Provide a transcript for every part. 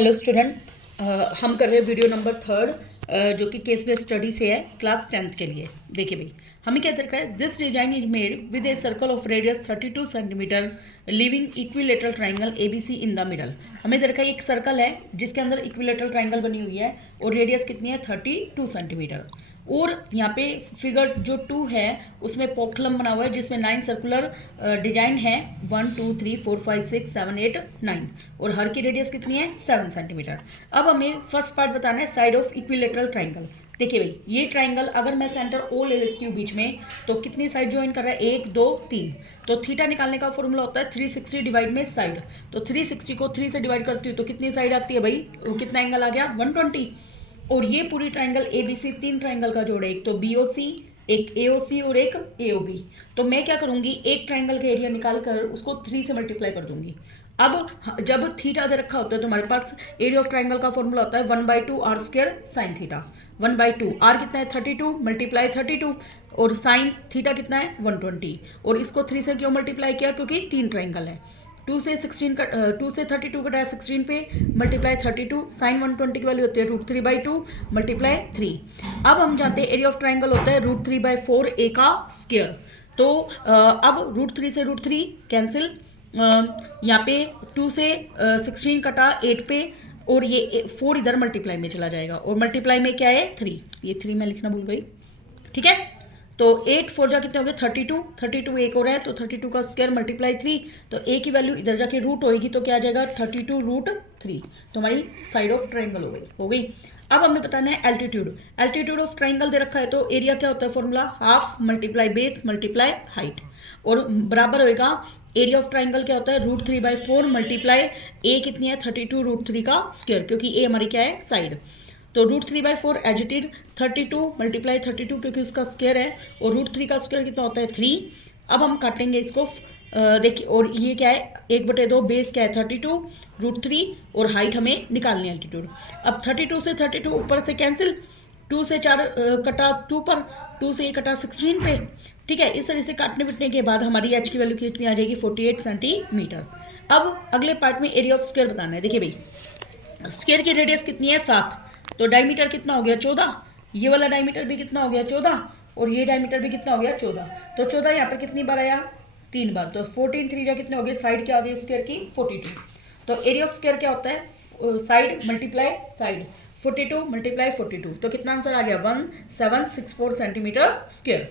Hello student, हम कर रहे हैं वीडियो नंबर 3 जो कि केस बेस्ड स्टडी से है क्लास 10th के लिए। देखिए भाई, हमें क्या दरकार है। This design is made with a circle of radius 32 centimetre living equilateral triangle ABC in the middle. हमें दरकार एक सर्कल है जिसके अंदर इक्विलेटरल ट्राइंगल बनी हुई है और रेडियस कितनी है 32 सेंटीमीटर। और यहाँ पे फिगर जो 2 है उसमें पोक्टलम बना हुआ है जिसमें 9 सर्कुलर डिजाइन है 1 2 3 4 5 6 7 8 9 और हर की रेडियस कितनी है 7 सेंटीमीटर। अब हमें फर्स्ट पार्ट बताना है साइड ऑफ इक्विलेटरल ट्राइंगल। देखिए भाई, ये ट्राइंगल अगर मैं सेंटर ओ ले लेती हूँ बीच में तो कितनी साइड ज्वाइन कर रहा है 1 2 3। तो थीटा निकालने का फॉर्मूला होता है 360 डिवाइड में साइड। तो 360 को 3 से डिवाइड करती हूँ तो कितनी साइड आती है भाई, कितना एंगल आ गया 120। और ये पूरी ट्राइंगल ABC 3 ट्राइंगल का जोड़ है, एक तो BOC, एक AOC और एक AOB। तो मैं क्या करूंगी, एक ट्राइंगल का एरिया निकाल कर उसको 3 से मल्टीप्लाई कर दूंगी। अब जब थीटा दे रखा होता है तो हमारे पास एरिया ऑफ ट्राइंगल का फॉर्मूला होता है 1/2 r square sine theta. 1/2 r कितना है 32 मल्टीप्लाई 32 और साइन थीटा कितना है 120। और इसको 3 से क्यों मल्टीप्लाई किया, क्योंकि 3 ट्राइंगल है। 2 से 32 कटा है 16 पे मल्टीप्लाई 32 साइन 120 की वैल्यू होती है √3/2 मल्टीप्लाई 3। अब हम जानते हैं एरिया ऑफ ट्राइंगल होता है √3/4 a का स्क्वायर। तो अब √3 से √3 कैंसिल, यहाँ पे 2 से 16 कटा 8 पे और ये 4 इधर मल्टीप्लाई में चला जाएगा और मल्टीप्लाई में क्या है 3, ये 3 मैं लिखना भूल गई। ठीक है, तो 8 4 जा कितने हो गए 32 एक हो रहा है तो 32 का स्क्वायर मल्टीप्लाई 3। तो a की वैल्यू इधर जाके रूट होएगी तो क्या आ जाएगा 32√3। तो हमारी साइड ऑफ ट्राइंगल हो गई। अब हमें बताना है एल्टीट्यूड ऑफ ट्राइंगल दे रखा है तो एरिया क्या होता है formula half multiply base multiply height और बराबर होएगा एरिया ऑफ ट्राइंगल क्या होता है √3/4 मल्टीप्लाई a कितनी है 32√3 का स्क्वायर, क्योंकि a हमारी क्या है साइड। तो √3/4 एज इट इज 32 मल्टीप्लाई 32 क्योंकि उसका स्क्वायर है और √3 का स्क्वायर कितना होता है 3। अब हम काटेंगे इसको, देखिए, और ये क्या है 1/2 बेस क्या है 32 √3 और हाइट हमें निकालनी है एल्टीट्यूड। अब 32 से 32 ऊपर से कैंसिल, 2 से 4 कटा 2 पर, 2 से 1 कटा 16 पे। ठीक है, इस तरह से काटने पिटने के बाद हमारी एच की वैल्यू कितनी आ जाएगी 48 सेंटीमीटर। अब अगले पार्ट में एरिया ऑफ स्क्वायर बताना है। देखिए भाई, स्क्वायर की रेडियस कितनी है 7, तो डायमीटर कितना हो गया 14, ये वाला डायमीटर भी कितना हो गया 14 और ये डायमीटर भी कितना हो गया 14। तो 14 यहाँ पर कितनी बार आया 3 बार, तो 14 3 जा कितने हो गए, साइड क्या आ गई स्क्वायर की 42। तो एरिया ऑफ स्क्वायर क्या होता है साइड मल्टीप्लाई साइड, 42 मल्टीप्लाई 42। तो कितना आंसर आ गया 1764 सेंटीमीटर स्क्वायर।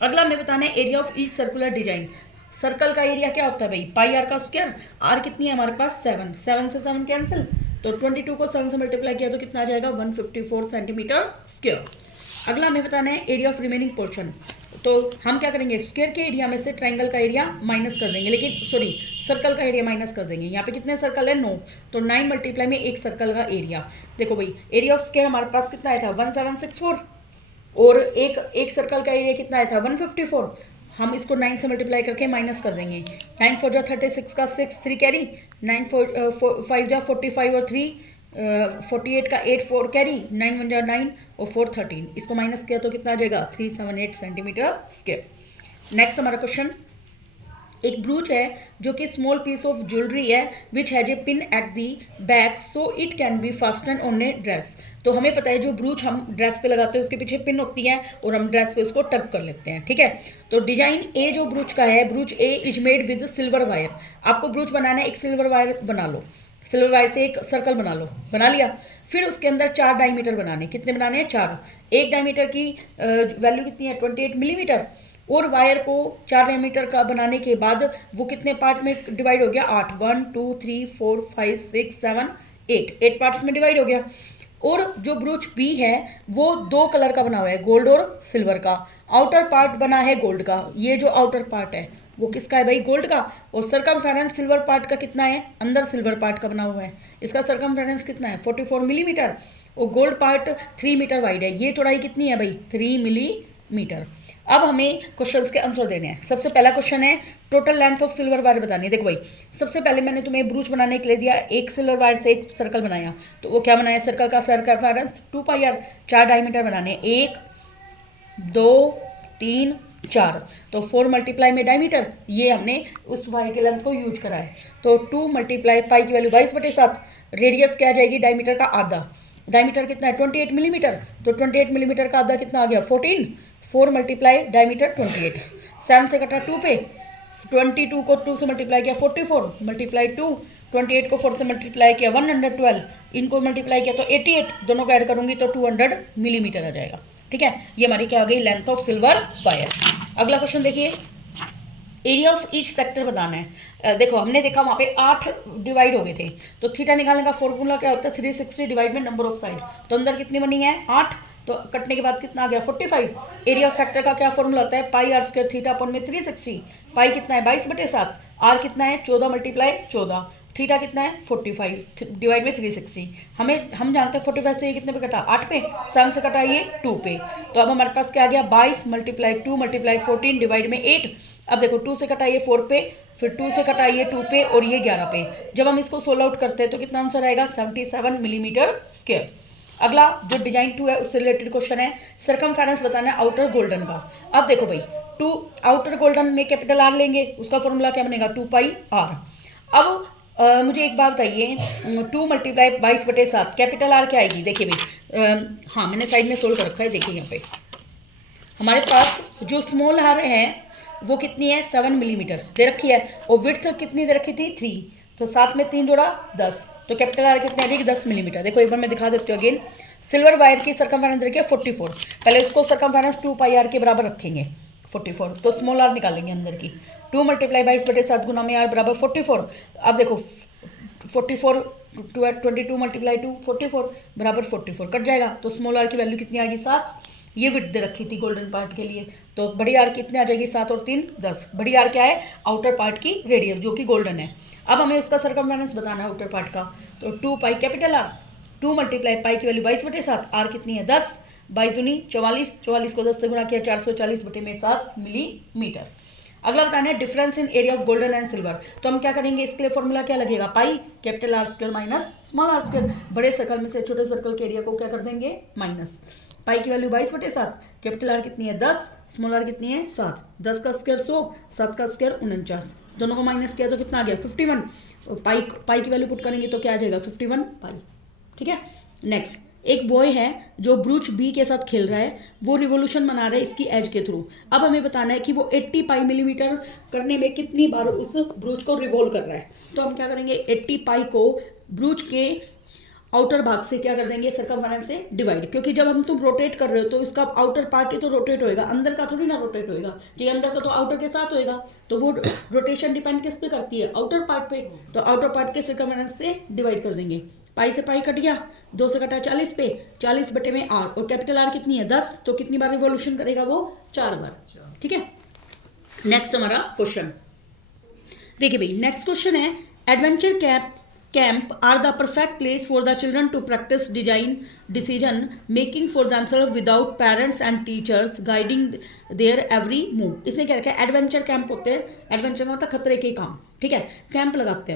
अगला हमें बताना है area of each circular design. Circle का एरिया क्या होता है भाई पाई आर का स्क्वायर। आर कितनी है हमारे पास 7, 7 से 7 कैंसिल, तो 22 को 7 से मल्टीप्लाई किया तो कितना आ जाएगा 154 सेंटीमीटर स्क्वायर। अगला हमें बताना है एरिया ऑफ रिमेनिंग पोर्शन। तो हम क्या करेंगे स्क्वायर के एरिया में से ट्राइंगल का एरिया माइनस कर देंगे, लेकिन सॉरी सर्कल का एरिया माइनस कर देंगे। यहाँ पे कितने सर्कल है 9, तो 9 मल्टीप्लाई में एक सर्कल का एरिया। देखो भाई, एरिया ऑफ स्क्वायर हमारे पास कितना आया था 1764 और एक सर्कल का एरिया कितना आया था 154। हम इसको 9 से मल्टीप्लाई करके माइनस कर देंगे। 9 4 जा 36 का 6 3 कैरी, 9 5 जा 45 और 3 48 का 8 4 कैरी, 9 1 जा 9 और 4 13। इसको माइनस किया तो कितना आ जाएगा 378 सेंटीमीटर स्क्वायर। नेक्स्ट हमारा क्वेश्चन, एक ब्रूच है जो कि स्मॉल पीस ऑफ ज्वेलरी है which has a pin at the back so it can be fasten on a dress. तो हमें पता है जो ब्रूच हम ड्रेस पे लगाते हैं उसके पीछे पिन होती है और हम ड्रेस पे उसको टक कर लेते हैं। ठीक है, तो डिजाइन ए जो ब्रूच का है, ब्रूच ए is made with silver wire. आपको ब्रूच बनाना है, एक सिल्वर वायर बना लो, सिल्वर वायर से एक सर्कल बना लो, बना लिया। फिर उसके अंदर 4 डायमीटर बनाने, कितने बनाने हैं 4। एक डायमीटर की वैल्यू कितनी है 28 मिलीमीटर और वायर को 4 डायमीटर का बनाने के बाद वो कितने पार्ट में डिवाइड हो गया 8, 1 2 3 4 5 6 7 8 पार्ट्स में डिवाइड हो गया। और जो ब्रूच बी है वो 2 कलर का बना हुआ है, गोल्ड और सिल्वर का। आउटर पार्ट बना है गोल्ड का, ये जो आउटर पार्ट है वो किसका है भाई गोल्ड का। और सरकमफेरेंस सिल्वर पार्ट का कितना है, अंदर सिल्वर पार्ट का बना हुआ है, इसका सरकमफेरेंस कितना है 44 मिलीमीटर और गोल्ड पार्ट 3 मीटर वाइड है। ये चौड़ाई कितनी है भाई 3 मिलीमीटर। अब हमें क्वेश्चंस के आंसर देने हैं। सबसे पहला क्वेश्चन है total length of silver wire बतानी है। देखो भाई, सबसे पहले मैंने तुम्हें ब्रूच बनाने के लिए दिया, एक सिल्वर वायर से एक सर्कल बनाया, तो वो क्या बनाया सर्कल का सर्कमफेरेंस 2 पाई आर। 4 डायमीटर बनाने 1 2 3 4, तो 4 मल्टीप्लाई में डायमीटर, ये हमने उस वायर की लेंथ को यूज करा है। तो 2 मल्टीप्लाई पाई की वैल्यू 22/7, रेडियस क्या आ जाएगी डायमीटर का आधा, डायमीटर कितना है 28 मिलीमीटर, तो 28 मिलीमीटर का आधा कितना आ गया 14, 4 मल्टीप्लाई डायमीटर 28, 7 से कटा 2 पे, 22 को 2 से मल्टीप्लाई किया 44 मल्टीप्लाई 2, 28 को 4 से मल्टीप्लाई किया 112, इनको मल्टीप्लाई किया तो 88, दोनों को ऐड करूंगी तो 200 मिलीमीटर आ जाएगा। ठीक है, ये हमारी क्या आ गई लेंथ ऑफ सिल्वर वायर। अगला क्वेश्चन देखिए, एरिया ऑफ ईच सेक्टर बताना है। देखो हमने देखा वहाँ पे 8 डिवाइड हो गए थे, तो थीटा निकालने का फॉर्मूला क्या होता है 360 डिवाइड में नंबर ऑफ साइड, तो अंदर कितनी बनी है 8, तो कटने के बाद कितना आ गया 45। एरिया ऑफ सेक्टर का क्या फॉर्मूला होता है पाई आर स्क्वायर थीटा अपॉन में 360, पाई कितना है 22/7, आर कितना है 14 मल्टीप्लाई 14, थीटा कितना है 45 डिवाइड में 360, हम जानते हैं 45 से ये कितने पे कटा 8 पे, 7 से कटा ये 2 पे, तो अब हमारे पास क्या आ गया 22 मल्टीप्लाई 2 मल्टीप्लाई 14 डिवाइड में 8। अब देखो 2 से कटा ये 4 पे, फिर 2 से कटा ये 2 पे और ये 11 पे, जब हम इसको सोल्व आउट करते हैं तो कितना आंसर आएगा 77 मिलीमीटर स्क्वायर। अगला जो डिजाइन 2 है उससे रिलेटेड क्वेश्चन है, सरकमफेरेंस बताना है आउटर गोल्डन का। अब देखो भाई 2 आउटर गोल्डन में कैपिटल आर लेंगे, उसका फॉर्मूला क्या बनेगा 2 पाई आर। अब मुझे एक बात बताइए 2 मल्टीप्लाई 22/7 कैपिटल आर क्या आएगी, देखिए भाई हाँ मैंने साइड में सोल्व कर रखा है, देखिए यहाँ पे हमारे पास जो स्मॉल आर है वो कितनी है 7 मिलीमीटर दे रखी है, और विड्थ कितनी दे रखी थी 3, तो 7 में 3 जोड़ा 10, तो कैपिटल आर कितनी आ जाएगी 10 मिलीमीटर। देखो एक बार मैं दिखा देती हूँ अगेन, सिल्वर वायर की सरकमफेरेंस रखी है 44, पहले उसको सरकमफेरेंस 2 पाई आर के बराबर रखेंगे 44, तो स्मॉल आर निकालेंगे अंदर की, 2 मल्टीप्लाई 22/7 गुना में आर बराबर 44। अब देखो 44 22 मल्टीप्लाई 2 44 बराबर 44 कट जाएगा, तो स्मॉल आर की वैल्यू कितनी आ गई 7, ये विड्थ दे रखी थी गोल्डन पार्ट के लिए, तो बड़ी आर कितने आ जाएगी 7 और 3 10, बड़ी आर क्या है आउटर पार्ट की रेडियस जो कि गोल्डन है। अब हमें उसका सरकमफेरेंस बताना है आउटर पार्ट का, तो 2 पाई कैपिटल आर, 2 मल्टीप्लाई पाई की वैल्यू 22/7, आर कितनी है 10, 22 दूनी 44, 44 को 10 से गुणा किया 440/7 मिलीमीटर। अगला बताना है difference in area of golden and silver, तो हम क्या करेंगे इसके लिए फॉर्मूला क्या लगेगा pi capital R square minus small R square, बड़े सर्कल में से छोटे सर्कल के एरिया को क्या कर देंगे माइनस, पाई की वैल्यू 22/7, कैपिटल आर कितनी है 10, स्मॉल आर कितनी है 7, 10 का स्क्वायर 100, 7 का स्क्वायर 49, दोनों को माइनस किया तो कितना आ गया 51, पाई की वैल्यू पुट करेंगे तो क्या आ जाएगा 51 पाई। ठीक है, नेक्स्ट एक बॉय है जो ब्रूच बी के साथ खेल रहा है, वो रिवोल्यूशन मना रहा है इसकी एज के थ्रू। अब हमें बताना है कि वो 80 पाई मिलीमीटर करने में कितनी बार उस ब्रूच को रिवॉल्व कर रहा है, तो हम क्या करेंगे 80 पाई को ब्रूच के आउटर भाग से क्या कर देंगे सरकमफेरेंस से डिवाइड, क्योंकि जब हम तुम रोटेट कर रहे हो तो इसका आउटर पार्ट ही तो रोटेट होएगा, अंदर का थोड़ी ना रोटेट होएगा, ये अंदर का तो आउटर के साथ होएगा, तो वो रोटेशन डिपेंड किस पे करती है आउटर पार्ट पे, तो आउटर पार्ट के सरकमफेरेंस से डिवाइड कर देंगे, पाई से पाई कट गया, 2 से कटा 40 पे, 40 बटे में आर, और कैपिटल आर कितनी है 10, तो कितनी बार रिवॉल्यूशन करेगा वो 4 बार। ठीक है, नेक्स्ट हमारा क्वेश्चन देखिए भाई, नेक्स्ट क्वेश्चन है adventure camp are the perfect place for the children to practise decision making for themselves without parents and teachers guiding their every move. इसने क्या रखा है एडवेंचर कैंप होते हैं, एडवेंचर में होता है खतरे के काम, ठीक है, कैंप लगाते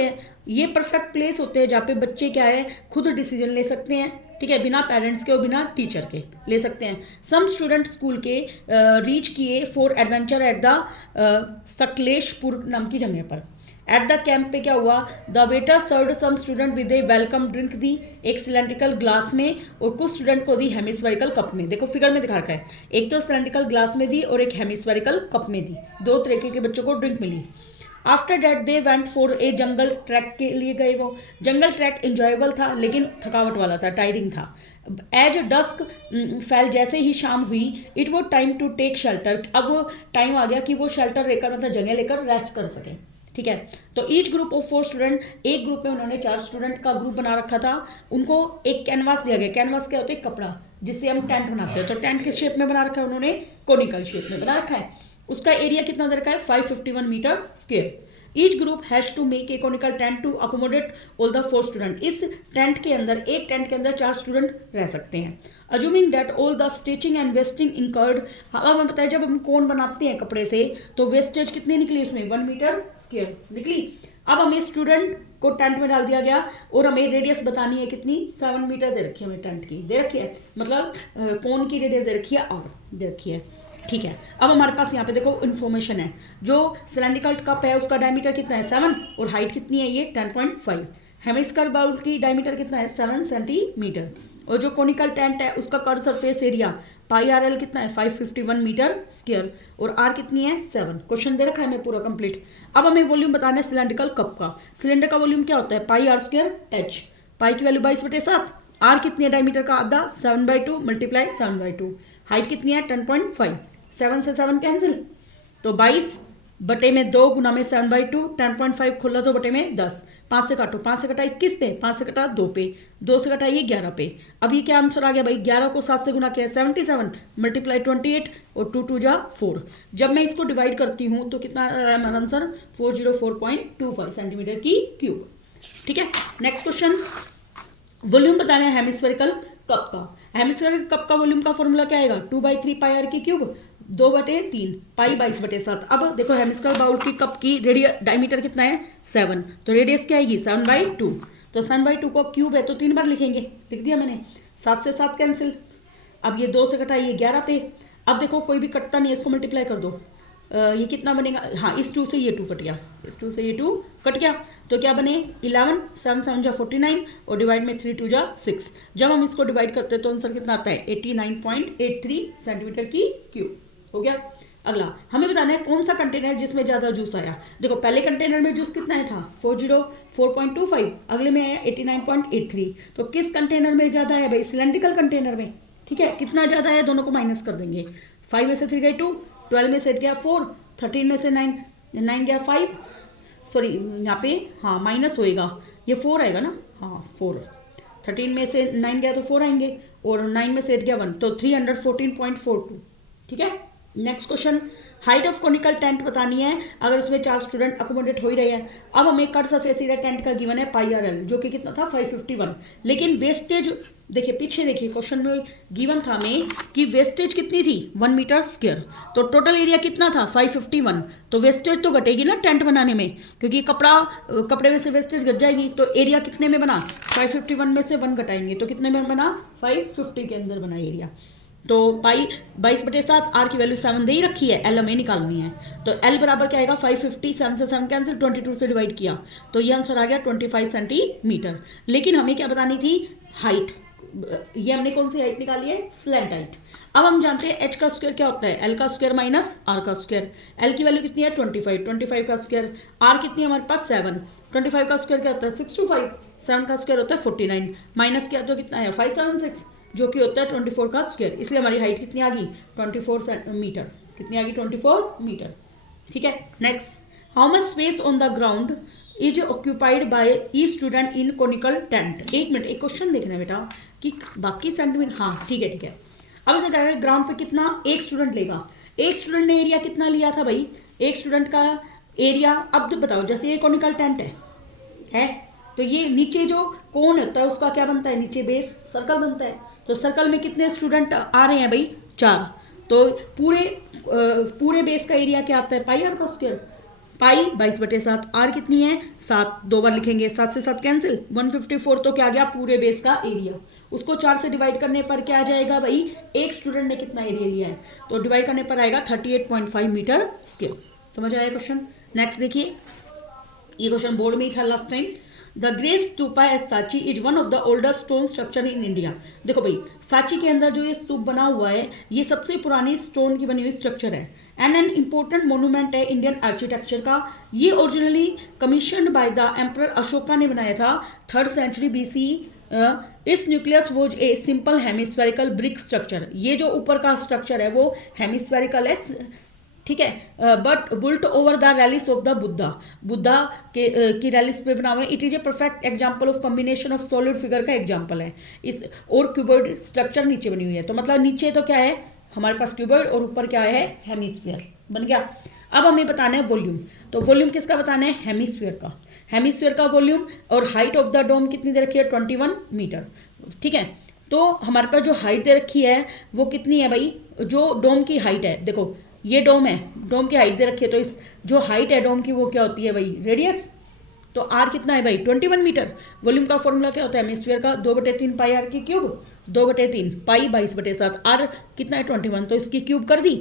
हैं, ये परफेक्ट प्लेस होते हैं जहाँ पे बच्चे क्या है खुद डिसीजन ले सकते हैं, ठीक है, बिना पेरेंट्स के और बिना टीचर के ले सकते हैं। सम स्टूडेंट स्कूल के रीच किए for adventure at the Sakleshpur नाम की जगह पर। एट द कैंप पे क्या हुआ, the waiter served some student with a welcome drink दी, एक सिलेंड्रिकल ग्लास में और कुछ स्टूडेंट को दी हेमिस्फेरिकल कप में। देखो फिगर में दिखा रखा है, एक तो सिलेंड्रिकल ग्लास में दी और एक हेमिस्फेरिकल कप में दी, 2 तरीके के बच्चों को ड्रिंक मिली। After that they went for a jungle track के लिए गए, वो जंगल ट्रैक इंजॉयबल था लेकिन थकावट वाला था, टायरिंग था। एज डस्क फैल, जैसे ही शाम हुई, इट वो टाइम टू टेक शेल्टर, अब वो टाइम आ गया कि वो शेल्टर लेकर मतलब जगह लेकर रेस्ट कर सके, ठीक है। तो ईच ग्रुप ऑफ 4 स्टूडेंट, एक ग्रुप में उन्होंने 4 स्टूडेंट का ग्रुप बना रखा था, उनको एक कैनवास दिया गया। कैनवास क्या होता है, कपड़ा जिससे हम टेंट बनाते हैं, तो टेंट किस शेप में बना रखा है उन्होंने, कोनिकल शेप में बना रखा है। उसका एरिया कितना दे रखा है 551 metre square. Each group has to make a conical tent to accommodate all the 4 student, इस टेंट के अंदर, एक टेंट के अंदर 4 स्टूडेंट रह सकते हैं। Assuming that all the stitching and wasting incurred, अब हमें पता है जब हम कोन बनाते हैं कपड़े से तो वेस्टेज कितनी निकली उसमें 1 मीटर स्क्वायर निकली। अब हमें स्टूडेंट को टेंट में डाल दिया गया और हमें रेडियस बतानी है कितनी, 7 मीटर दे रखी है हमें टेंट की, दे रखी है मतलब कोन की रेडियस दे रखी है और दे रखी है। ठीक है, अब हमारे पास यहाँ पे देखो इन्फॉर्मेशन है, जो सिलेंड्रिकल कप है उसका डायमीटर कितना है 7 और हाइट कितनी है ये 10.5। हेमिस्फीयर बाउल की डायमीटर कितना है 7 सेंटीमीटर और जो कोनिकल टेंट है उसका curve surface area pi R L कितना है 551 मीटर स्क्वायर और आर कितनी है 7। क्वेश्चन दे रखा है हमें पूरा कंप्लीट। अब हमें वॉल्यूम बताना है सिलेंड्रिकल कप का। सिलेंडर का वॉल्यूम क्या होता है पाई आर स्क्वायर एच, पाई की वैल्यू 22/7, आर कितनी है डायमीटर का आधा 7/2 मल्टीप्लाई 7/2, हाइट कितनी है 10.5, 7 से 7 कैंसिल तो 22/2 गुना में 7/2, 10.5 खोला तो बटे में 10, 5 से काटो, 5 से कटा 21 पे, 5 से कटा 2 पे, 2 से कटा ये 11 पे। अब ये क्या आंसर आ गया भाई 11 को 7 से गुना किया 77 मल्टीप्लाई 28 और 2 2 जा 4। जब मैं इसको डिवाइड करती हूँ तो कितना मेरा आंसर 404.25 सेंटीमीटर की क्यूब। ठीक है, नेक्स्ट क्वेश्चन, वॉल्यूम बताना है हेमिस्फेरिकल कप का। हेमिस्फेरिकल कप का वॉल्यूम का फॉर्मूला क्या आएगा 2/3 पाई आर की क्यूब 2/3 पाई 22/7। अब देखो हेमिस्फेरिकल बाउल की कप की रेडियस डायमीटर कितना है 7 तो रेडियस क्या आएगी 7/2 तो 7/2 को क्यूब है तो 3 बार लिखेंगे, लिख दिया मैंने, 7 से 7 कैंसिल। अब ये 2 से कटा ये 11 पे। अब देखो कोई भी कटता नहीं है, इसको मल्टीप्लाई कर दो, ये कितना बनेगा, हाँ इस 2 से ये 2 कट गया, इस 2 से ये 2 कट गया तो क्या बने 11, 7 7 जा 49 और डिवाइड में 3 2 जा 6। जब हम इसको डिवाइड करते हैं तो आंसर कितना आता है 89.83 सेंटीमीटर की क्यूब। हो गया। अगला हमें बताना है कौन सा कंटेनर है जिसमें ज़्यादा जूस आया। देखो पहले कंटेनर में जूस कितना है था 404.25, अगले में आया 89.83 तो किस कंटेनर में ज़्यादा है भाई सिलेंड्रिकल कंटेनर में। ठीक है, कितना ज़्यादा है दोनों को माइनस कर देंगे, 5 में से 3 गए 2, 12 में से 8 गया 4, 13 में से 9 गया 5, सॉरी यहाँ पे हाँ माइनस होएगा, ये 4 आएगा ना, हाँ 4, 13 में से 9 गया तो 4 आएंगे और 9 में से 8 गया 1 तो 314.42। ठीक है, next question, height of conical tent बतानी है अगर उसमें 4 स्टूडेंट अकोमोडेट हो ही रहे हैं। अब हमें कट सरफेस एरिया टेंट का गिवन है पाई आर एल जो कि कितना था 551, लेकिन वेस्टेज देखिए पीछे देखिए क्वेश्चन में गिवन था हमें कि वेस्टेज कितनी थी 1 मीटर स्क्वायर तो टोटल एरिया कितना था 551 तो वेस्टेज तो घटेगी ना टेंट बनाने में क्योंकि कपड़े में से वेस्टेज घट जाएगी तो एरिया कितने में बना 551 में से 1 घटाएंगे तो कितने में बना 550 के अंदर बना एरिया। तो पाई 22/7 आर की वैल्यू 7 दे ही रखी है, एल हमें निकालनी है तो एल बराबर क्या आएगा 550, 7 से 7 कैंसिल 22 से डिवाइड किया तो ये आंसर आ गया 25 सेंटीमीटर। लेकिन हमें क्या बतानी थी हाइट, ये हमने कौन सी हाइट निकाली है स्लैंट हाइट। अब हम जानते हैं एच का स्क्वायर क्या होता है एल का स्क्वायर माइनस आर का स्क्वायर। एल की वैल्यू कितनी है 25 का स्क्वायर, आर कितनी है हमारे पास 7, 25 का स्क्वायर क्या होता है 625, 7 का स्क्वायर होता है 49, माइनस किया तो कितना है 576 जो कि होता है 24 का स्क्वायर, इसलिए हमारी हाइट कितनी आ गई 24 मीटर, कितनी आ गई 24 मीटर। ठीक है, next, how much space on the ground is occupied by each student in conical tent. एक मिनट एक क्वेश्चन देखना है बेटा कि बाकी सेंटीमीटर, हाँ ठीक है। अब इसे कह रहे हैं ग्राउंड पे कितना एक स्टूडेंट लेगा, एक स्टूडेंट ने एरिया कितना लिया था भाई, एक स्टूडेंट का एरिया। अब तो बताओ जैसे ये कोनिकल टेंट है तो ये नीचे जो कोन होता है उसका क्या बनता है नीचे बेस सर्कल बनता है तो सर्कल में कितने स्टूडेंट आ रहे हैं भाई 4 तो पूरे बेस का एरिया क्या आता है पाई आर का स्क्वायर, पाई 22/7, आर कितनी है 7, 2 बार लिखेंगे 7 से 7 कैंसिल 154 तो क्या आ गया पूरे बेस का एरिया। उसको 4 से डिवाइड करने पर क्या आ जाएगा भाई एक स्टूडेंट ने कितना एरिया लिया है तो डिवाइड करने पर आएगा 38.5 मीटर स्क्वायर। समझ आया क्वेश्चन। नेक्स्ट देखिए, ये क्वेश्चन बोर्ड में ही था last time. The great stupa at Sanchi is one of the oldest stone structure in India. देखो भाई सांची के अंदर जो ये स्तूप बना हुआ है ये सबसे पुरानी स्टोन की बनी हुई स्ट्रक्चर है एंड एन इम्पोर्टेंट मोनूमेंट है इंडियन आर्किटेक्चर का। ये originally commissioned by the emperor Ashoka ने बनाया था 3rd सेंचुरी BC। इस nucleus was a simple hemispherical brick structure. ये जो ऊपर का स्ट्रक्चर है वो हेमिस्फेरिकल है, ठीक है, but built over the relics of the Buddha की रैलिस पे बना हुआ है। It is a perfect example of combination of solid figure का एग्जांपल है इस और क्यूबॉइड स्ट्रक्चर नीचे बनी हुई है तो मतलब नीचे तो क्या है हमारे पास क्यूबॉइड और ऊपर क्या है हेमिस्फीयर बन गया। अब हमें बताना है वॉल्यूम, तो वॉल्यूम किसका बताना है हेमिस्फीयर का वॉल्यूम और हाइट ऑफ द डोम कितनी दे रखी है 21 मीटर। ठीक है, तो हमारे पास जो हाइट दे रखी है वो कितनी है भाई, जो डोम की हाइट है, देखो ये डोम है, डोम की हाइट दे रखी है तो इस जो हाइट है डोम की वो क्या होती है भाई रेडियस, तो आर कितना है भाई 21 मीटर। वॉल्यूम का फॉर्मूला क्या होता है हेमिस्फीयर का 2/3 पाई आर की क्यूब 2/3 पाई 22/7, आर कितना है 21 तो इसकी क्यूब कर दी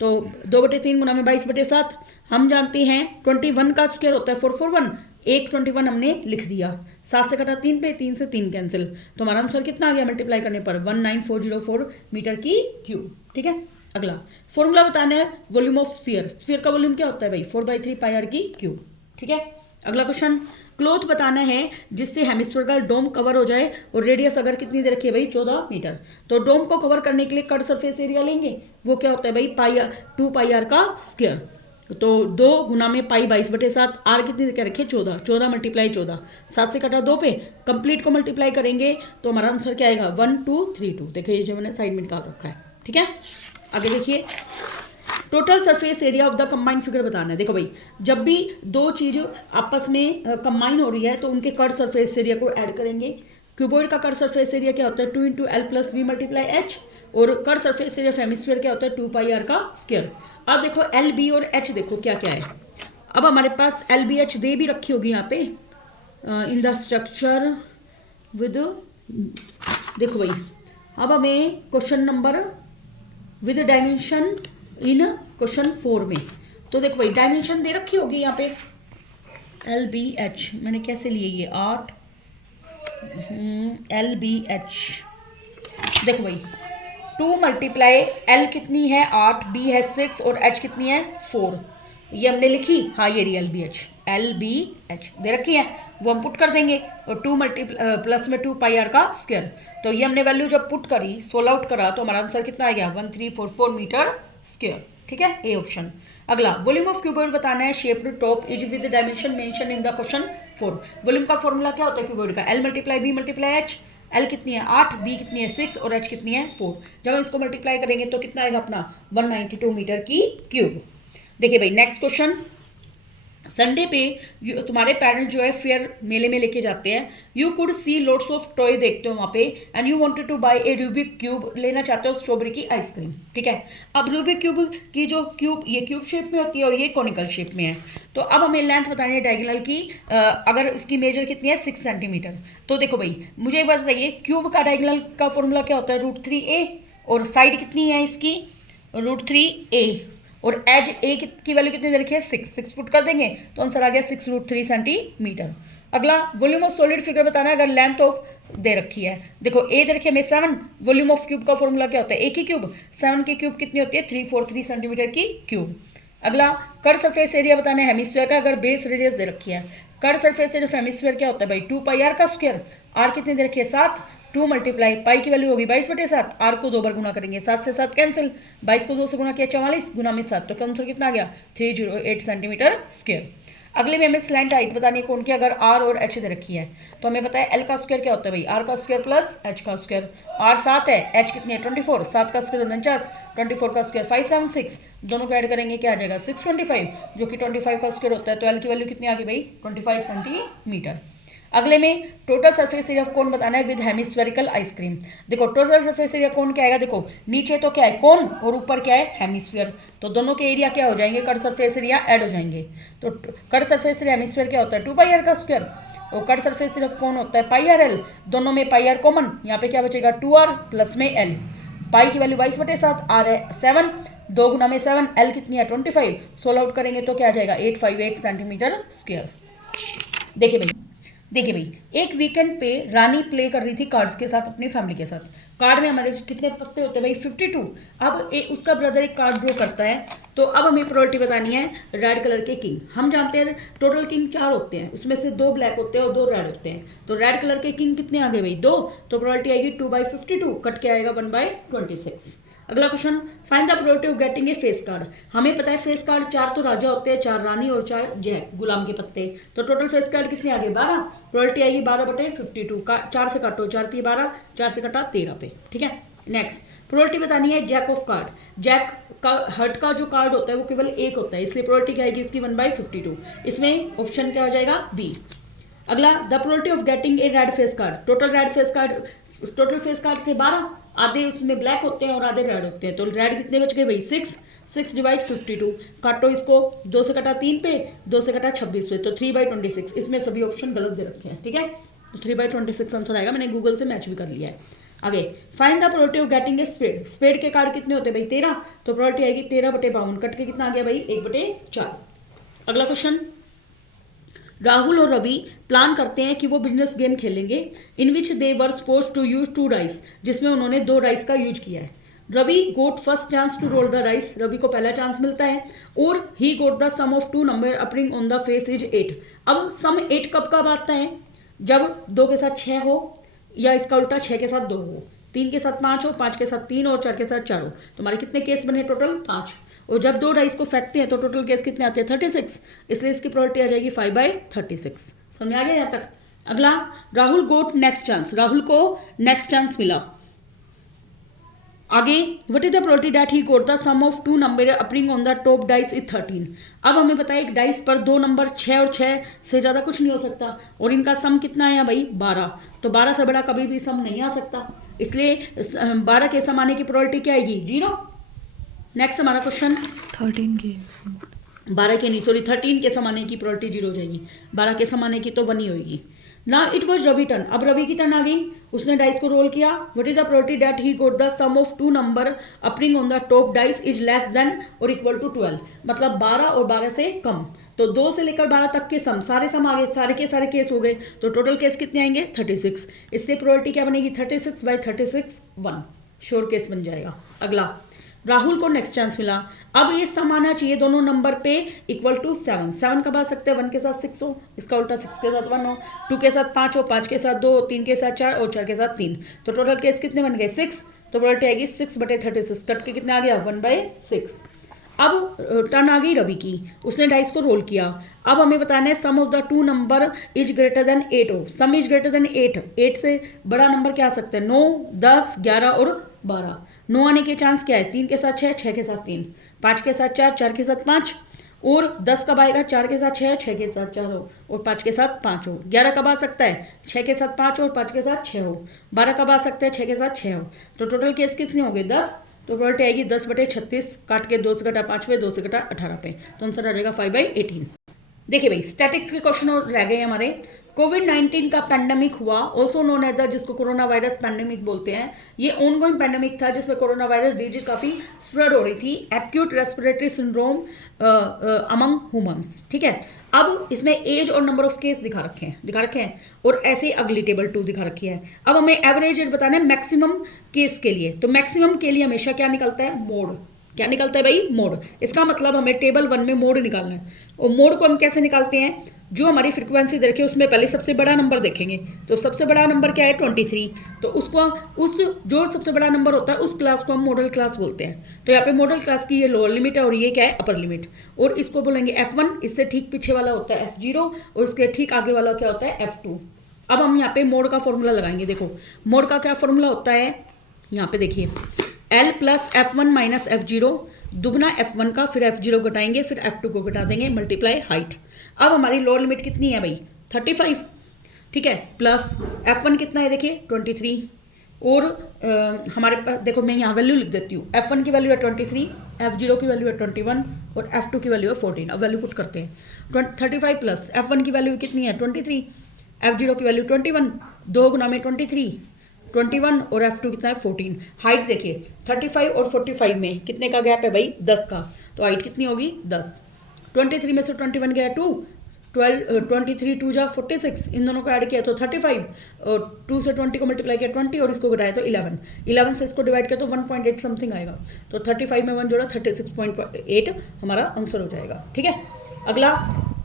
तो 2/3 गुना में 22/7। हम जानते हैं 21 का स्क्वायर होता है 441, एक 21 हमने लिख दिया, 7 से कटा 3 पे, 3 से 3 कैंसिल, तो हमारा आंसर कितना आ गया मल्टीप्लाई करने पर 19404 मीटर की क्यूब। ठीक है, अगला फॉर्मूला बताना है वॉल्यूम ऑफ स्फीयर। स्फीयर का वॉल्यूम क्या होता है भाई 4/3 पाई आर की क्यूब। ठीक है, अगला क्वेश्चन क्लॉथ बताना है जिससे हेमिस्फेरिकल डोम कवर हो जाए और रेडियस अगर कितनी दे रखी है भाई 14 मीटर। तो डोम को कवर करने के लिए कट सरफेस एरिया लेंगे, वो क्या होता है भाई 2 पाई आर का स्क्वायर। तो 2 गुना में पाई 22/7, आर कितनी क्या रखिए 14, 14 मल्टीप्लाई 14, 7 से कटा 2 पे, कंप्लीट को मल्टीप्लाई करेंगे तो हमारा आंसर क्या आएगा 1232। देखिए ये जो मैंने साइड में निकाल रखा है। ठीक है, आगे देखिए total surface area of the combined figure बताना है। देखो भाई जब भी दो चीज आपस में कंबाइन हो रही है तो उनके कट सरफेस एरिया को ऐड करेंगे। क्यूबॉइड का कट सरफेस एरिया क्या होता है 2 × L+V × H, और कट सरफेस एरिया हेमिस्फीयर क्या होता है 2 पाई आर का स्क्वायर। अब देखो एल बी और एच देखो क्या क्या है। अब हमारे पास LBH दे भी रखी होगी यहाँ पे इन द स्ट्रक्चर विद, देखो भाई अब हमें question number with dimension in question 4 में, तो देखो भाई डायमेंशन दे रखी होगी यहाँ पे LBH, मैंने कैसे लिए ये 8 LBH। देखो भाई 2 मल्टीप्लाई L कितनी है 8, B है 6 और H कितनी है 4, ये हमने लिखी। हाँ ये रही LBH दे रखी है, वो हम पुट कर देंगे और 2 प्लस में 2 पाई आर का स्क्वायर। तो ये हमने वैल्यू जब पुट करी सोल्व आउट करा तो हमारा आंसर कितना आ गया 1344 मीटर स्क्वायर। ठीक है, ए ऑप्शन। अगला वॉल्यूम ऑफ क्यूबॉइड बताना है shaped top is with dimension mention in the question 4। Volume का फॉर्मूला क्या होता है क्यूबॉइड का L × B × H। L कितनी है 8, B कितनी है 6 और H कितनी है 4। जब हम इसको मल्टीप्लाई करेंगे तो कितना आएगा अपना 192 मीटर की क्यूब। देखिए भाई नेक्स्ट क्वेश्चन, संडे पे तुम्हारे पेरेंट्स जो है फेयर मेले में लेके जाते हैं, you could see loads of toy देखते हो वहाँ पे and you wanted to buy a Rubik cube, लेना चाहते हो स्ट्रॉबेरी की आइसक्रीम। ठीक है, अब रूबिक क्यूब की जो क्यूब ये क्यूब शेप में होती है और ये कॉनिकल शेप में है, तो अब हमें लेंथ बतानी है डायगोनल की, अगर उसकी मेजर कितनी है 6 सेंटीमीटर। तो देखो भाई मुझे एक बात बताइए क्यूब का डायगोनल का फॉर्मूला क्या होता है √3a, और साइड कितनी है इसकी √3a, और एज ए की वैल्यू कितनी दे रखी है 6 पुट कर देंगे तो आंसर आ गया 6√3 सेंटीमीटर। अगला वॉल्यूम ऑफ सॉलिड फिगर बताना है अगर लेंथ ऑफ दे रखी है। देखो ए दे रखी है हमें 7, वॉल्यूम ऑफ क्यूब का फॉर्मूला क्या होता है ए की क्यूब, 7 की क्यूब कितनी होती है 343 सेंटीमीटर की क्यूब। अगला कट सरफेस एरिया बताना है हेमिस्फीयर का अगर बेस रेडियस दे रखी है। कट सरफेस एरिया हेमिस्फीयर क्या होता है भाई 2 पाई आर का स्क्वायर, आर कितनी दे रखी है 7, 2 मल्टीप्लाई पाई की वैल्यू होगी 22/7, आर को 2 बार गुना करेंगे 7 से 7 कैंसिल, 22 को 2 से गुना किया 44 गुना में 7, तो आंसर कितना आ गया 308 सेंटीमीटर स्क्वायर। अगले में हमें स्लैंट हाइट बतानी है कौन की, अगर आर और एच दे रखी है तो हमें पता है एल का स्क्वायर क्या होता है भाई आर का स्क्वायर प्लस एच का स्क्वायर। आर 7 है, एच कितनी है 24, 7 का स्क्वायर 49, 24 का स्क्वायर 576, दोनों को ऐड करेंगे क्या आ जाएगा 625, जो कि 25 का स्क्वायर होता है। तो एल की वैल्यू कितनी आ गई भाई 25 सेंटीमीटर। अगले में total surface area of cone बताना है विद हेमिस्फेरिकल आइसक्रीम। देखो टोटल सरफेस एरिया कोन क्या आएगा, देखो नीचे तो क्या है कोन और ऊपर क्या है हेमिस्फीयर, तो दोनों के एरिया क्या हो जाएंगे कट सरफेस एरिया ऐड हो जाएंगे। तो कट सरफेस एरिया हेमिस्फीयर क्या होता है 2 पाई आर का स्क्वायर, और cut surface area of cone होता है पाई आर एल, दोनों में पाई आर कॉमन, यहाँ पे क्या बचेगा 2r प्लस में एल, पाई की वैल्यू 22/7, आर है 7, 2 गुना में 7, एल कितनी है 25, सोल्व आउट करेंगे तो क्या आ जाएगा 858 सेंटीमीटर स्क्वायर। देखिए भाई एक वीकेंड पे रानी प्ले कर रही थी कार्ड्स के साथ अपनी फैमिली के साथ। कार्ड में हमारे कितने पत्ते होते हैं भाई 52। अब उसका ब्रदर एक कार्ड ड्रॉ करता है, तो अब हमें प्रोबेबिलिटी बतानी है रेड कलर के किंग। हम जानते हैं टोटल किंग 4 होते हैं, उसमें से 2 ब्लैक होते हैं और 2 रेड होते हैं, तो रेड कलर के किंग कितने आ गए भाई 2, तो प्रोबेबिलिटी आएगी 2/52, कट के आएगा 1/26। अगला question find the probability of getting A face card. हमें पता है फेस कार्ड 4 तो राजा होते हैं, 4 रानी और 4 जय गुलाम के पत्ते, तो टोटल फेस कार्ड कितने आ गए 12, प्रोबेबिलिटी आएगी 12/52 का 4 से काटो 4 3 12, 4 से कटा 13 पे। ठीक है, नेक्स्ट प्रोबेबिलिटी बतानी है जैक ऑफ कार्ड। जैक का हर्ट का जो कार्ड होता है वो केवल एक होता है, इसलिए प्रोबेबिलिटी क्या आएगी इसकी 1/52, इसमें ऑप्शन क्या हो जाएगा बी। अगला the probability of getting A red face card. Total face card थे 12, आधे उसमें ब्लैक होते हैं और आधे रेड होते हैं, तो रेड कितने बच गए भाई 6 डिवाइड 52, काटो इसको 2 से कटा 3 पे, 2 से कटा 26 पे, तो 3/26। इसमें सभी ऑप्शन गलत दे रखे हैं। ठीक है, तो 3/26 आंसर आएगा, मैंने गूगल से मैच भी कर लिया है। आगे find the probability of getting a spade. Spade के कार्ड कितने होते हैं भाई 13, तो प्रोबेबिलिटी आएगी 13/52, कट के कितना आ गया भाई 1/4। अगला क्वेश्चन, राहुल और रवि प्लान करते हैं कि वो बिजनेस गेम खेलेंगे in which they were suppose to use 2 dice, जिसमें उन्होंने 2 डाइस का यूज किया है। Ravi got first chance to roll the dice, Ravi को पहला चांस मिलता है, और he got the sum of 2 number appearing on the face is 8। अब सम 8 कब आता है, जब 2 के साथ 6 हो, या इसका उल्टा 6 के साथ 2 हो, 3 के साथ 5 हो, 5 के साथ 3 और 4 के साथ 4 हो। तुम्हारे कितने केस बने टोटल 5, और जब 2 डाइस को फेंकते हैं तो टोटल केस कितने आते हैं 36, इसलिए इसकी प्रोबेबिलिटी आ जाएगी 5/36। समझ में आ गया यहाँ तक। अगला, Rahul got next chance, Rahul को नेक्स्ट चांस मिला। आगे, what is the probability that he got the sum of 2 number appearing on the top dice is 13। अब हमें पता है एक डाइस पर 2 नंबर 6 और 6 से ज़्यादा कुछ नहीं हो सकता, और इनका सम कितना है भाई 12, तो 12 से बड़ा कभी भी सम नहीं आ सकता, इसलिए 12 के सम आने की प्रोबेबिलिटी क्या आएगी 0। नेक्स्ट हमारा क्वेश्चन 13 के 13 के समाने की प्रोबेबिलिटी 0 हो जाएगी, 12 के समाने की तो 1 ही होगी। ना इट वॉज रवि टर्न, अब रवि की टर्न आ गई, उसने डाइस को रोल किया। What is the probability that he got the sum of 2 number appearing on the top dice is less than और इक्वल टू 12, मतलब 12 और 12 से कम, तो 2 से लेकर 12 तक के सम सारे सम आ गए, सारे के सारे केस हो गए, तो टोटल केस कितने आएंगे 36। इससे प्रोबेबिलिटी क्या बनेगी 36/36 1, श्योर केस बन जाएगा। अगला, राहुल को नेक्स्ट चांस मिला, अब ये सम आना चाहिए दोनों नंबर पे इक्वल टू 7। 7 कब आ सकते हैं 1 के साथ 6 हो, इसका उल्टा 6 के साथ 1 हो, 2 के साथ 5 हो, 5 के साथ 2, 3 के साथ 4 और 4 के साथ 3, तो टोटल केस कितने बन गए 6, तो प्रोबेबिलिटी आएगी 6/36, कट के कितना आ गया 1/6। अब टर्न आ गई रवि की, उसने डाइस को रोल किया। अब हमें बताना है sum of the 2 number is greater than 8 हो, सम इज ग्रेटर देन 8 से बड़ा नंबर क्या आ सकता है 9, 10, 11 और 12। 9 आने के चांस क्या है 3 के साथ 6, 6 के साथ 3, 5 के साथ 4, 4 के साथ 5, और 10 कब आएगा 4 के साथ 6, 6 के साथ 4 हो, और 5 के साथ 5 हो। 11 कब आ सकता है 6 के साथ 5 और 5 के साथ 6 हो। 12 कब आ सकता है 6 के साथ 6 हो, तो टोटल केस कितने हो गए 10, तो प्रोबेबिलिटी आएगी 10/36, काट के 2 से घटा 5 पे, 2 से घटा 18 पे, तो आंसर आ जाएगा 5/18। देखिए भाई स्टैटिक्स के क्वेश्चन और रह गए हमारे। कोविड-19 का पैंडेमिक हुआ, ऑल्सो नोन एज द, जिसको कोरोना वायरस पैंडेमिक बोलते हैं। ये ऑनगोइंग पैंडेमिक था जिसमें कोरोना वायरस डिजीज काफ़ी स्प्रेड हो रही थी, acute respiratory syndrome among humans. ठीक है, अब इसमें एज और नंबर ऑफ केस दिखा रखे हैं, और ऐसे ही अगली टेबल 2 दिखा रखी है। अब हमें एवरेज एज बताना है मैक्सिमम केस के लिए, तो मैक्सिमम के लिए हमेशा क्या निकलता है मोड, क्या निकलता है भाई मोड। इसका मतलब हमें टेबल 1 में मोड निकालना है, और मोड को हम कैसे निकालते हैं, जो हमारी फ्रीक्वेंसी देखे उसमें पहले सबसे बड़ा नंबर देखेंगे, तो सबसे बड़ा नंबर क्या है 23, तो उसको उस जो सबसे बड़ा नंबर होता है उस क्लास को हम मॉडल क्लास बोलते हैं। तो यहाँ पे मॉडल क्लास की ये लोअर लिमिट है और ये क्या है अपर लिमिट, और इसको बोलेंगे F1, इससे ठीक पीछे वाला होता है F0 और उसके ठीक आगे वाला क्या होता है F2। अब हम यहाँ पे मोड का फॉर्मूला लगाएंगे। देखो मोड का क्या फॉर्मूला होता है, यहाँ पे देखिए L + F1 - F0 दुगना F1 का, फिर F0 घटाएंगे, फिर F2 को घटा देंगे, मल्टीप्लाई हाइट। अब हमारी लोअर लिमिट कितनी है भाई 35, ठीक है, प्लस F1 कितना है देखिए 23, और हमारे पास देखो मैं यहाँ वैल्यू लिख देती हूँ, F1 की वैल्यू है 23, F0 की वैल्यू है 21 और F2 की वैल्यू है 14। अब वैल्यू पुट करते हैं 35 प्लस F1 की वैल्यू कितनी है 23, F0 की वैल्यू 21, 2 गुना में 23, 21 और F2 कितना है 14। हाइट देखिए 35 और 45 में कितने का गैप है भाई 10 का, तो हाइट कितनी होगी 10। 23 में से 21 गया 2, 23 2 जा 46, इन दोनों को ऐड किया तो 35, और 2 से 20 को मल्टीप्लाई किया 20 और इसको घटाया तो 11 से इसको डिवाइड किया तो 1.8 समथिंग आएगा, तो 35 में 1 जोड़ा 36.8 हमारा आंसर हो जाएगा। ठीक है, अगला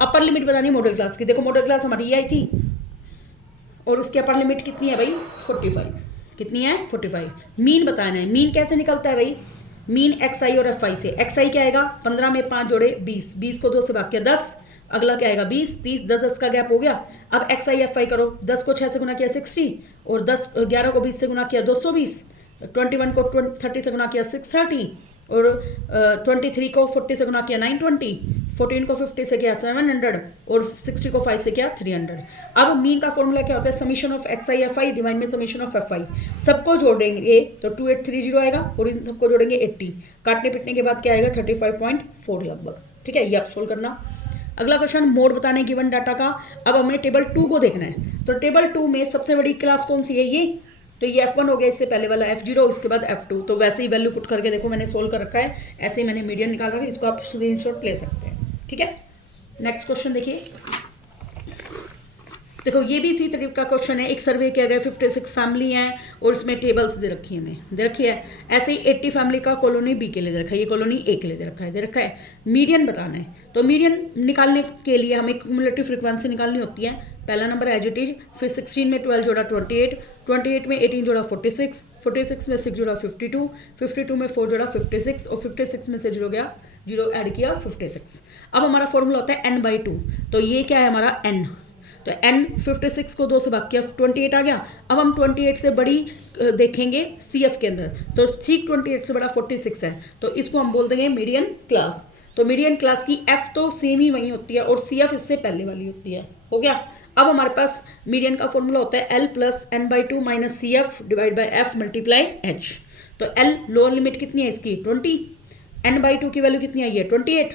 अपर लिमिट बतानी है मॉडल क्लास की। देखो मॉडल क्लास हमारी ये आई थी और उसकी अपर लिमिट कितनी है भाई 45, कितनी है 45। मीन बताना है, मीन कैसे निकलता है भाई, मीन XI और FI से। XI क्या आएगा 15 में 5 जोड़े 20, 20 को 2 से भाग किया 10, अगला क्या आएगा 20, 30, 10 का गैप हो गया। अब XI FI करो, 10 को 6 से गुना किया 60, और 11 को 20 से गुना किया 220, 21 को 30 से गुना किया 630, और 23 को 40 से गुना किया 920, 14 को 50 से किया 700, और 60 को 5 से किया 300। अब मीन का फॉर्मूला क्या होता है, summation of XI FI divide में समीशन ऑफ FI। सबको जोड़ेंगे तो 2830 आएगा, और इन सबको जोड़ेंगे 80, काटने पिटने के बाद क्या आएगा 35.4 लगभग। ठीक है, ये आप सोल्व करना। अगला क्वेश्चन मोड बताना है गिवन डाटा का। अब हमें टेबल 2 को देखना है, तो टेबल 2 में सबसे बड़ी क्लास कौन सी है ये, तो ये F1 हो गया, इससे पहले वाला F0, इसके बाद F2। तो वैसे ही वैल्यू पुट करके देखो मैंने सोल्व कर रखा है, ऐसे ही मैंने मीडियन निकाल रखा है, इसको आप स्क्रीनशॉट ले सकते हैं। ठीक है, नेक्स्ट क्वेश्चन देखिए। देखो ये भी इसी तरीके का क्वेश्चन है। एक सर्वे किया गया, 56 फैमिली हैं और इसमें टेबल्स दे रखी है, हमें दे रखी है। ऐसे ही 80 फैमिली का कॉलोनी बी के लिए दे रखा है, ये कॉलोनी ए के लिए दे रखा है, दे रखा है। मीडियन बताना है, तो मीडियन निकालने के लिए हमें क्यूमुलेटिव फ्रीक्वेंसी निकालनी होती है। पहला नंबर एज इट इज, फिर 16 में 12 जोड़ा 28, 28 में 18 जोड़ा 46, 46 में 6 जोड़ा 52, 52 में 4 जोड़ा 56 और 56 में से जीरो गया, जीरो ऐड किया 56। अब हमारा फॉर्मूला होता है n/2, तो ये क्या है हमारा n, तो n 56 को 2 से भाग किया 28 आ गया। अब हम 28 से बड़ी देखेंगे CF के अंदर, तो ठीक 28 से बड़ा 46 है, तो इसको हम बोल देंगे मीडियन क्लास। तो मीडियन क्लास की F तो सेम ही वही होती है और CF इससे पहले वाली होती है। हो गया। अब हमारे पास मीडियन का फॉर्मूला होता है L plus n/2 minus CF divide by F multiply H। तो L लोअर लिमिट कितनी है इसकी 20, n/2 की वैल्यू कितनी आई है 28,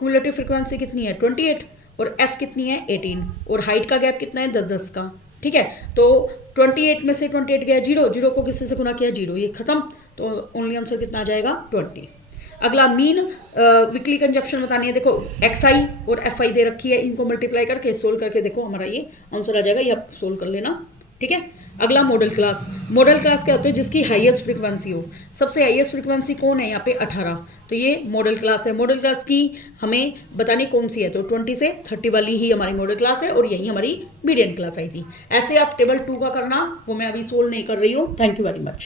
क्यूमुलेटिव फ्रिक्वेंसी कितनी है 28 और F कितनी है 18 और हाइट का गैप कितना है 10-10 का। ठीक है, तो 28 में से 28 गया जीरो, जीरो को किससे से गुना किया जीरो, ये खत्म, तो ओनली आंसर कितना आ जाएगा 20। अगला मीन वीकली कंजप्शन बतानी है। देखो XI और FI दे रखी है, इनको मल्टीप्लाई करके सोल्व करके देखो हमारा ये आंसर आ जाएगा, ये आप सोल्व कर लेना। ठीक है, अगला मॉडल क्लास। मॉडल क्लास क्या होता है, जिसकी हाईएस्ट फ्रीक्वेंसी हो। सबसे हाईएस्ट फ्रीक्वेंसी कौन है यहाँ पे 18, तो ये मॉडल क्लास है। मॉडल क्लास की हमें बतानी कौन सी है, तो 20 से 30 वाली ही हमारी मॉडल क्लास है और यही हमारी मीडियन क्लास आई थी। ऐसे आप टेबल 2 का करना, वो मैं अभी सोल्व नहीं कर रही हूँ। Thank you very much.